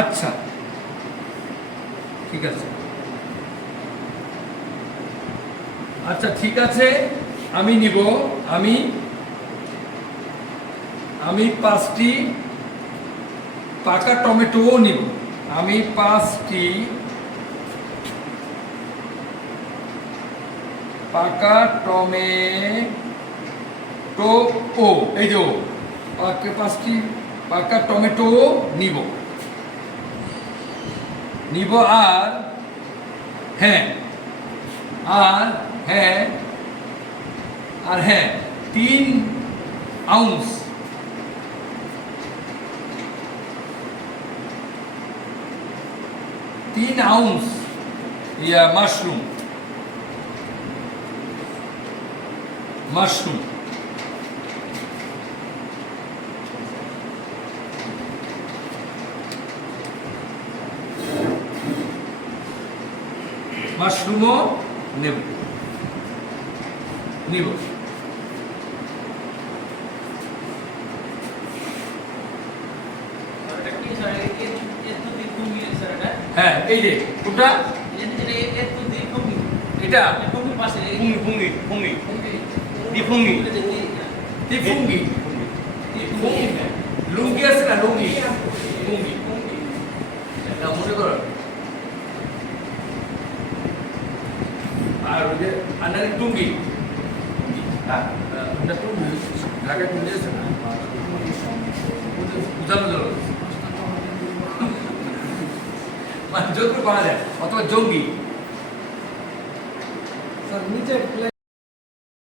আচ্ছা। ঠিক আছে। আচ্ছা ঠিক আছে। আমি নিব। আমি আমি পাঁচটি পাকা টমেটোও নিব। আমি পাঁচটি পাকা টমেটো এই যে পাঁচটি পাকা টমেটো নিব। নিব আর হ্যাঁ আর হ্যাঁ আর হ্যাঁ তিন আউন্স। তিন আউন্স ইয়া মাশরুম। মাশরুম। মাশরুমও নেব। নিব। হ্যাঁ এই যে কোনটা এটা. টিফুঙ্গি ফুঙ্গি লুঙ্গি আছে না লুঙ্গি? ফুঙ্গি না মনে করো আর ওই যে আনারি টুঙ্গি। হ্যাঁ। টুঙ্গি ঢাকায় টুঙ্গি আছে না? বুঝানো গেল মানে যোধপুর পাওয়া যায় অথবা জঙ্গি। স্যার নিচে